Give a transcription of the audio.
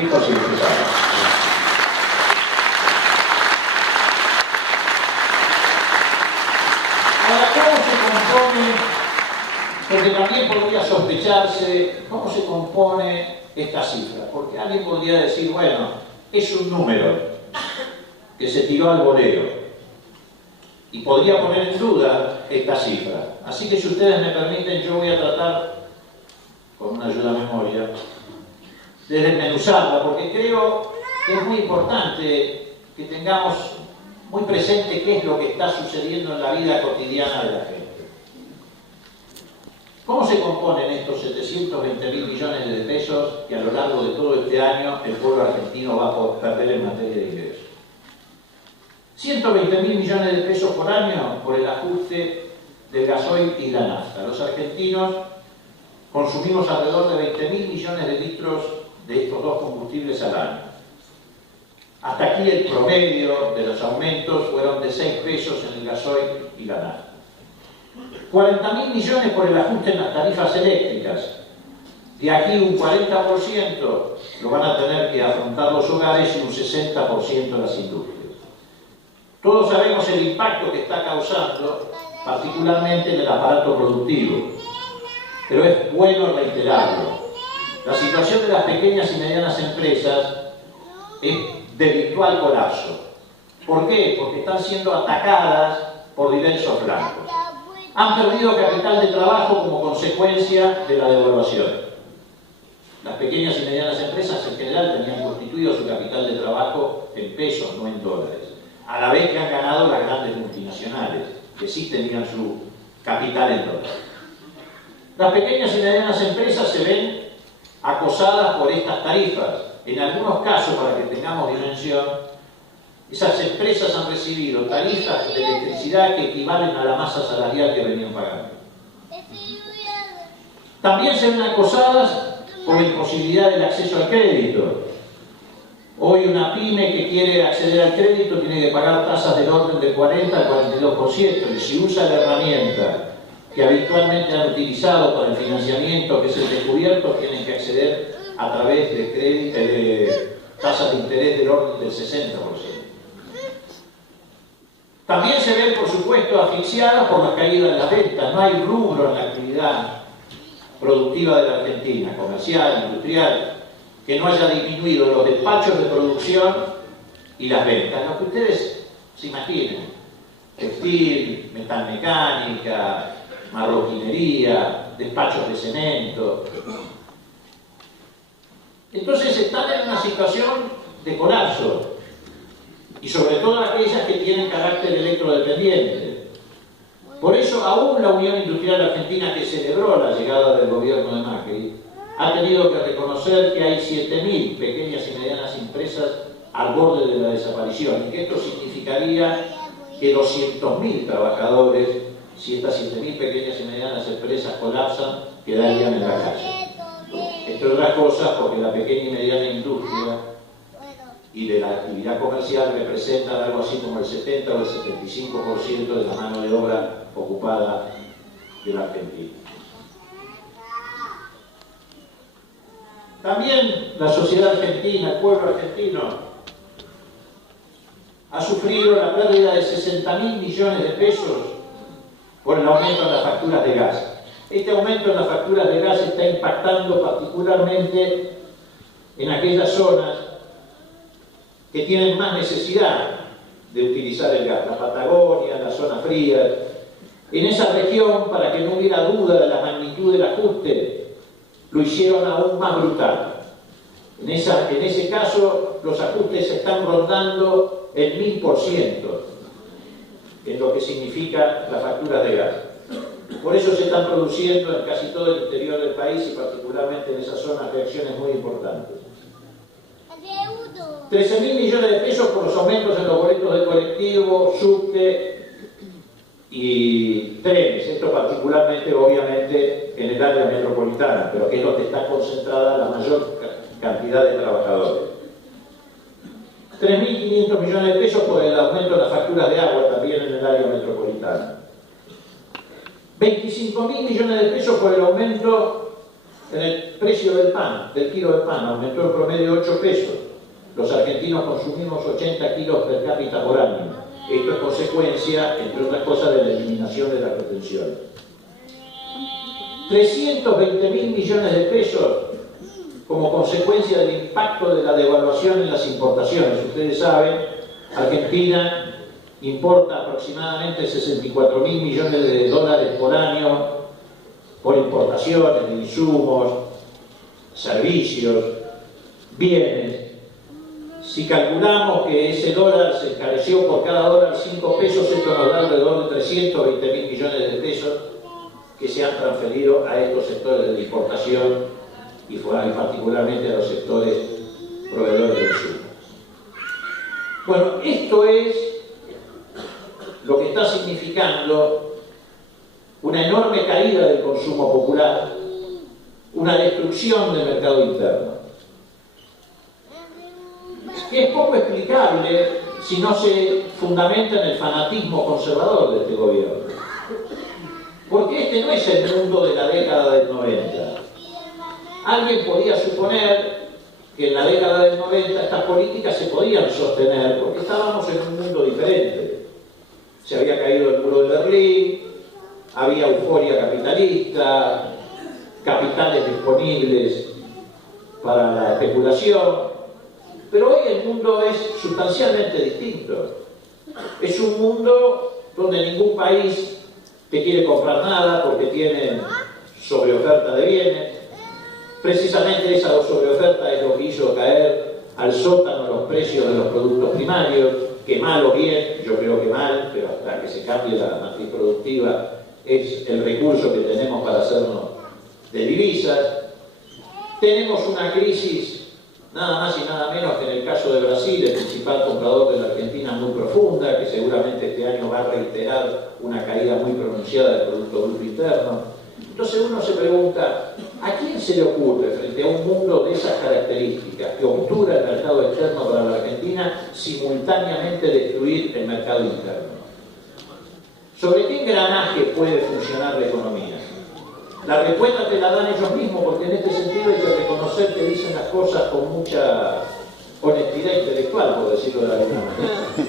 explico si usted sabe. Ahora, ¿cómo se compone? Porque también podría sospecharse cómo se compone esta cifra. Porque alguien podría decir, bueno, es un número que se tiró al voleo. Y podría poner en duda esta cifra. Así que si ustedes me permiten, yo voy a tratar, con una ayuda a memoria, de desmenuzarla, porque creo que es muy importante que tengamos muy presente qué es lo que está sucediendo en la vida cotidiana de la gente. ¿Cómo se componen estos 720.000 millones de pesos que a lo largo de todo este año el pueblo argentino va a perder en materia de ingresos? 120.000 millones de pesos por año por el ajuste del gasoil y la nafta. Los argentinos consumimos alrededor de 20.000 millones de litros de estos dos combustibles al año. Hasta aquí el promedio de los aumentos fueron de 6 pesos en el gasoil y la nafta. 40.000 millones por el ajuste en las tarifas eléctricas. De aquí un 40% lo van a tener que afrontar los hogares y un 60% las industrias. Todos sabemos el impacto que está causando, particularmente en el aparato productivo, pero es bueno reiterarlo. La situación de las pequeñas y medianas empresas es de virtual colapso. ¿Por qué? Porque están siendo atacadas por diversos flancos. Han perdido capital de trabajo como consecuencia de la devaluación. Las pequeñas y medianas empresas en general tenían constituido su capital de trabajo en pesos, no en dólares. A la vez que han ganado las grandes multinacionales, que sí tenían su capital en dólares. Las pequeñas y medianas empresas se ven acosadas por estas tarifas. En algunos casos, para que tengamos dimensión, esas empresas han recibido tarifas de electricidad que equivalen a la masa salarial que venían pagando. También se ven acosadas por la imposibilidad del acceso al crédito. Hoy una pyme que quiere acceder al crédito tiene que pagar tasas del orden del 40 al 42%, y si usa la herramienta que habitualmente han utilizado para el financiamiento, que es el descubierto, tienen que acceder a través de tasas de interés del orden del 60%. También se ven, por supuesto, asfixiadas por la caída de las ventas. No hay rubro en la actividad productiva de la Argentina, comercial, industrial, que no haya disminuido los despachos de producción y las ventas. Lo que ustedes se imaginen: textil, metalmecánica, marroquinería, despachos de cemento. Entonces están en una situación de colapso, y sobre todo aquellas que tienen carácter electrodependiente. Por eso aún la Unión Industrial Argentina, que celebró la llegada del gobierno de Macri, ha tenido que reconocer que hay 7.000 pequeñas y medianas empresas al borde de la desaparición, y que esto significaría que 200.000 trabajadores, si estas 7.000 pequeñas y medianas empresas colapsan, quedarían en la calle. Entre otras cosas porque la pequeña y mediana industria y de la actividad comercial representan algo así como el 70 o el 75% de la mano de obra ocupada de la Argentina. También la sociedad argentina, el pueblo argentino, ha sufrido la pérdida de 60.000 millones de pesos por el aumento en las facturas de gas. Este aumento en las facturas de gas está impactando particularmente en aquellas zonas que tienen más necesidad de utilizar el gas, la Patagonia, la zona fría. En esa región, para que no hubiera duda de la magnitud del ajuste, lo hicieron aún más brutal. En ese caso, los ajustes están rondando el 1000%, en lo que significa la factura de gas. Por eso se están produciendo en casi todo el interior del país, y particularmente en esas zonas, reacciones muy importantes. 13.000 millones de pesos por los aumentos en los boletos de colectivo, subte y trenes. Esto particularmente, obviamente, en el área metropolitana, pero que es donde está concentrada la mayor cantidad de trabajadores. 3.500 millones de pesos por el aumento de las facturas de agua, también en el área metropolitana. 25.000 millones de pesos por el aumento En el precio del pan, del kilo de pan, aumentó en promedio 8 pesos. Los argentinos consumimos 80 kilos per cápita por año. Esto es consecuencia, entre otras cosas, de la eliminación de la retención. 320.000 millones de pesos como consecuencia del impacto de la devaluación en las importaciones. Ustedes saben, Argentina importa aproximadamente 64.000 millones de dólares por año por importaciones de insumos, servicios, bienes. Si calculamos que ese dólar se encareció por cada dólar 5 pesos, esto nos da alrededor de 320.000 millones de pesos que se han transferido a estos sectores de importación y particularmente a los sectores proveedores de insumos. Bueno, esto es lo que está significando una enorme caída del consumo popular, una destrucción del mercado interno. Que es poco explicable si no se fundamenta en el fanatismo conservador de este gobierno. Porque este no es el mundo de la década del 90. Alguien podía suponer que en la década del 90 estas políticas se podían sostener porque estábamos en un mundo diferente. Se había caído el muro de Berlín, había euforia capitalista, capitales disponibles para la especulación, pero hoy el mundo es sustancialmente distinto. Es un mundo donde ningún país te quiere comprar nada porque tiene sobreoferta de bienes. Precisamente esa sobreoferta es lo que hizo caer al sótano los precios de los productos primarios, que mal o bien, yo creo que mal, pero hasta que se cambie la matriz productiva es el recurso que tenemos para hacernos de divisas. Tenemos una crisis nada más y nada menos que en el caso de Brasil, el principal comprador de la Argentina, muy profunda, que seguramente este año va a reiterar una caída muy pronunciada del Producto Bruto Interno. Entonces uno se pregunta, ¿a quién se le ocurre, frente a un mundo de esas características, que obtura el mercado externo para la Argentina, simultáneamente destruir el mercado interno? ¿Sobre qué engranaje puede funcionar la economía? La respuesta te la dan ellos mismos, porque en este sentido hay que reconocer que dicen las cosas con mucha honestidad intelectual, por decirlo de alguna manera.